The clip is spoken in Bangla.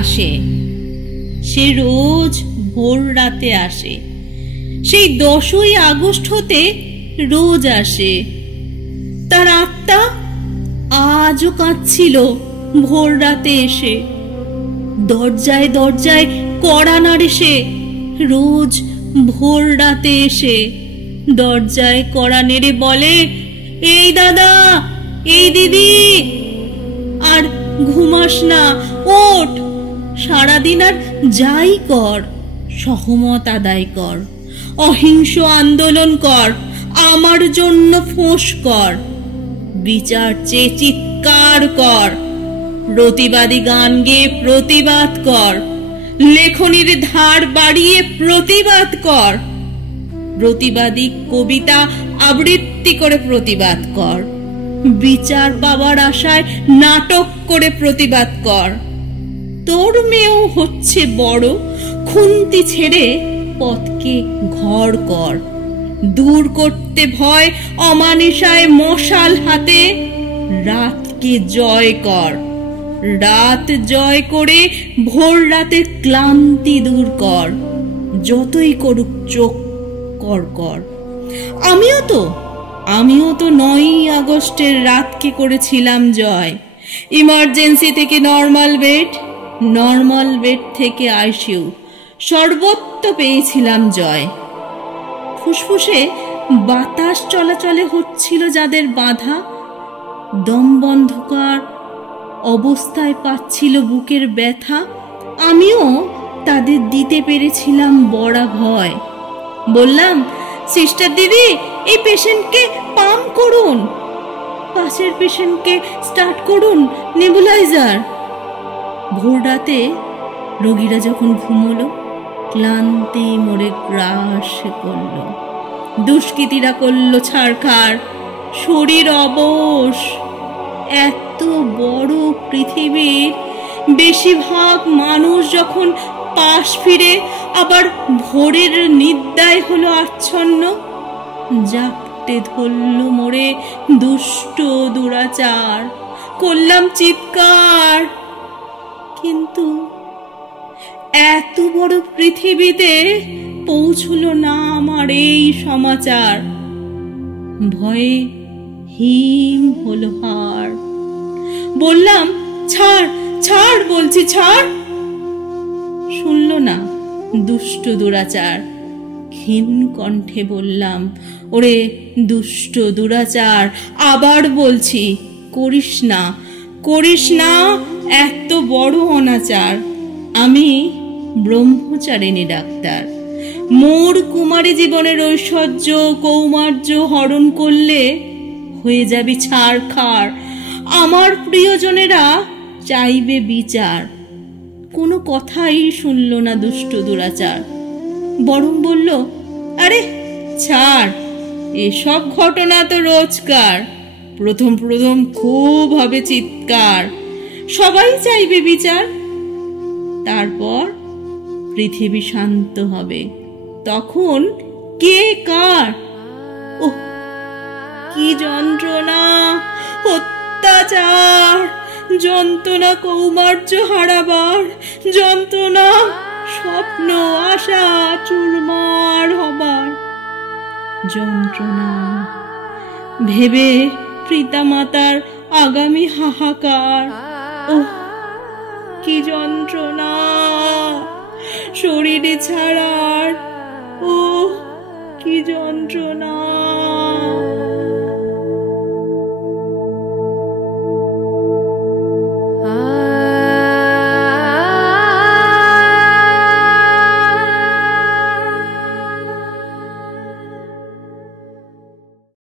আসে, সে রোজ ভোর রাতে আসে। সেই 10ই আগস্ট হতে রোজ আসে। তার আত্মা আজও কাঁদছিল ভোর রাতে এসে। দরজায় দরজায় কড়া নাড়ে সে, রোজ ভোর রাতে এসে দরজায় কড়া নেড়ে বলে, এই দাদা, এই দিদি, আর ঘুমাস না, ওঠ, সারাদিন আর যাই কর, সহমত আদায় কর, অহিংস আন্দোলন কর, আমার জন্য ফোঁস কর, বিচার চেয়ে চিৎকার কর, প্রতিবাদী গান গেয়ে প্রতিবাদ কর, লেখনীর ধার বাড়িয়ে প্রতিবাদ কর, প্রতিবাদী কবিতা আবৃত্তি করে প্রতিবাদ কর, বিচার পাওয়ার আশায় নাটক করে প্রতিবাদ কর। তোর মেয়েও হচ্ছে বড়, খুন্তি ছেড়ে পথকে ঘর কর, দূর করতে ভয় অমানিসায় মশাল হাতে, রাতকে জয় কর, রাত জয় করে ভোর রাতের ক্লান্তি দূর কর, যতই করুক চোখ কর কর। আমিও তো 9ই আগস্টের রাতকে করেছিলাম জয়। ইমার্জেন্সি থেকে নর্মাল বেড, নর্মাল বেড থেকে আইসিইউ, সর্বত্র পেয়েছিলাম জয়। ফুসফুসে বাতাস চলাচলে হচ্ছিল যাদের বাধা, দম বন্ধকার অবস্থায় পাচ্ছিল বুকের ব্যথা, আমিও তাদের দিতে পেরেছিলাম বড়া ভয়। বললাম, সিস্টার দিদি, এই পেশেন্টকে পাম্প করুন, পাশের পেশেন্টকে স্টার্ট করুন নেবুলাইজার। ভোর রাতে রোগীরা যখন ঘুমোলো, ক্লান্তি মোরে গ্রাস করল, দুষ্কৃতীরা করলো ছাড়খাড়, শরীর অবশ। এত বড় পৃথিবীর বেশিরভাগ মানুষ যখন পাশ ফিরে আবার ভোরের নিদ্রায় হলো আচ্ছন্ন, জাপটে ধরল মোরে দুষ্ট দুরাচার, করলাম চিৎকার। কিন্তু এত বড় পৃথিবীতে পৌঁছলো না আমার এই সমাচার, ভয়ে হিম হলো হার। বললাম, ছাড় ছাড়, বলছি ছাড়। শুনল না দুষ্ট দুরাচার, ক্ষীণ কণ্ঠে বললাম, ওরে দুষ্ট দুরাচার, আবার বলছি, করিস না, করিস না এত বড় অনাচার। আমি ব্রহ্মচারিণী ডাক্তার, মোর কুমারী জীবনের ঐশ্বর্য কৌমার্য হরণ করলে হয়ে যাবি ছাড়খাড়। আমার প্রিয়জনেরা চাইবে বিচার। কোনো কথাই শুনল না দুষ্ট দুরাচার, বরং বলল, আরে ছাড়, এসব ঘটনা তো রোজকার, প্রথম প্রথম খুব হবে চিৎকার, সবাই চাইবে বিচার, তারপর পৃথিবী শান্ত হবে, তখন কে কার। ও কি যন্ত্রণা, অত্যাচার, যন্ত্রণা কৌমার্য হারাবার, যন্ত্রণা স্বপ্ন আশা চুরমার হবার, যন্ত্রণা ভেবে পিতামাতার আগামী হাহাকার। ও কি যন্ত্রণা শরীরে ছাড়ার, ও কি যন্ত্রণা।